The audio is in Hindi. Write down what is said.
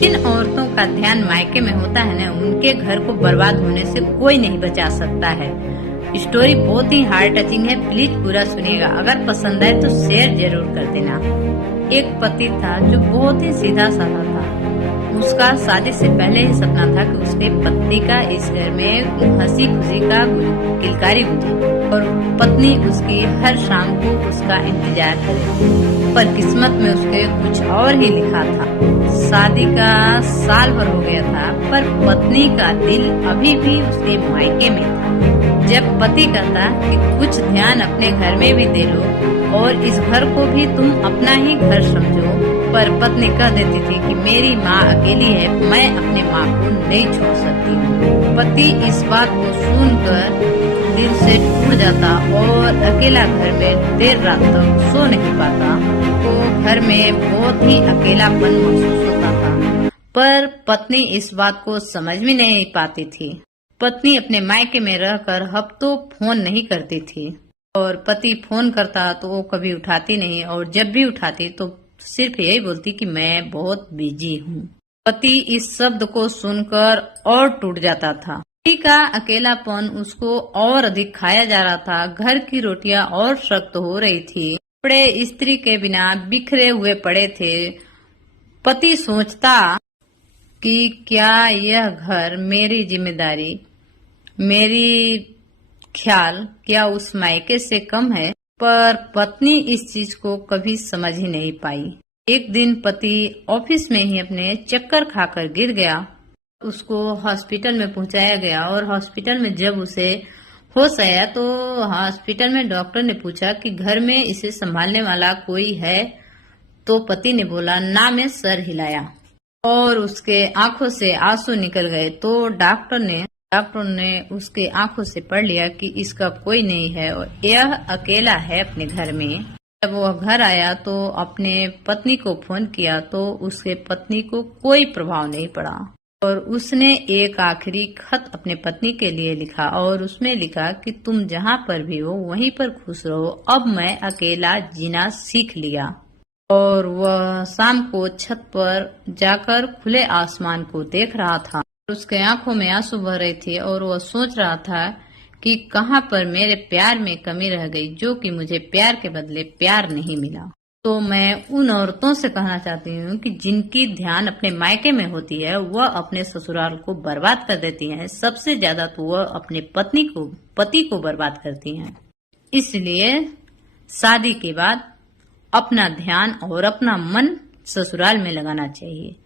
जिन औरतों का ध्यान मायके में होता है ना, उनके घर को बर्बाद होने से कोई नहीं बचा सकता है। स्टोरी बहुत ही हार्ट टचिंग है, प्लीज पूरा सुनिएगा। अगर पसंद आए तो शेयर जरूर कर देना। एक पति था जो बहुत ही सीधा साधा था। उसका शादी से पहले ही सपना था कि उसके पत्नी का इस घर में हंसी खुशी का किलकारी गुजरे और पत्नी उसकी हर शाम को उसका इंतजार करे। पर किस्मत में उसके कुछ और ही लिखा था। शादी का साल भर हो गया था, पर पत्नी का दिल अभी भी उसके मायके में था। जब पति कहता कि कुछ ध्यान अपने घर में भी दे लो और इस घर को भी तुम अपना ही घर समझो, पर पत्नी कह देती थी कि मेरी माँ अकेली है, मैं अपने माँ को नहीं छोड़ सकती हूँ। पति इस बात को सुनकर दिल से टूट जाता और अकेला घर में देर रात तक सो नहीं पाता। तो घर में बहुत ही अकेलापन महसूस होता था, पर पत्नी इस बात को समझ भी नहीं पाती थी। पत्नी अपने मायके में रहकर हफ्तों फोन नहीं करती थी और पति फोन करता तो वो कभी उठाती नहीं, और जब भी उठाती तो सिर्फ यही बोलती कि मैं बहुत बिजी हूँ। पति इस शब्द को सुनकर और टूट जाता था। पति का अकेलापन उसको और अधिक खाया जा रहा था। घर की रोटियां और सख्त हो रही थी, कपड़े स्त्री के बिना बिखरे हुए पड़े थे। पति सोचता कि क्या यह घर मेरी जिम्मेदारी, मेरी ख्याल क्या उस मायके से कम है? पर पत्नी इस चीज को कभी समझ ही नहीं पाई। एक दिन पति ऑफिस में ही अपने चक्कर खाकर गिर गया। उसको हॉस्पिटल में पहुंचाया गया और हॉस्पिटल में जब उसे होश आया तो हॉस्पिटल में डॉक्टर ने पूछा कि घर में इसे संभालने वाला कोई है? तो पति ने बोला ना। में सर हिलाया और उसके आंखों से आंसू निकल गए। तो डॉक्टर ने उसके आंखों से पढ़ लिया कि इसका कोई नहीं है और यह अकेला है अपने घर में। जब वह घर आया तो अपने पत्नी को फोन किया तो उसके पत्नी को कोई प्रभाव नहीं पड़ा और उसने एक आखिरी खत अपने पत्नी के लिए लिखा और उसमें लिखा कि तुम जहाँ पर भी हो वहीं पर खुश रहो, अब मैं अकेला जीना सीख लिया। और वह शाम को छत पर जाकर खुले आसमान को देख रहा था। उसके आंखों में आंसू बह रहे थे और वह सोच रहा था कि कहाँ पर मेरे प्यार में कमी रह गई, जो कि मुझे प्यार के बदले प्यार नहीं मिला। तो मैं उन औरतों से कहना चाहती हूँ कि जिनकी ध्यान अपने मायके में होती है वह अपने ससुराल को बर्बाद कर देती हैं। सबसे ज्यादा तो वह अपने पति को बर्बाद करती हैं। इसलिए शादी के बाद अपना ध्यान और अपना मन ससुराल में लगाना चाहिए।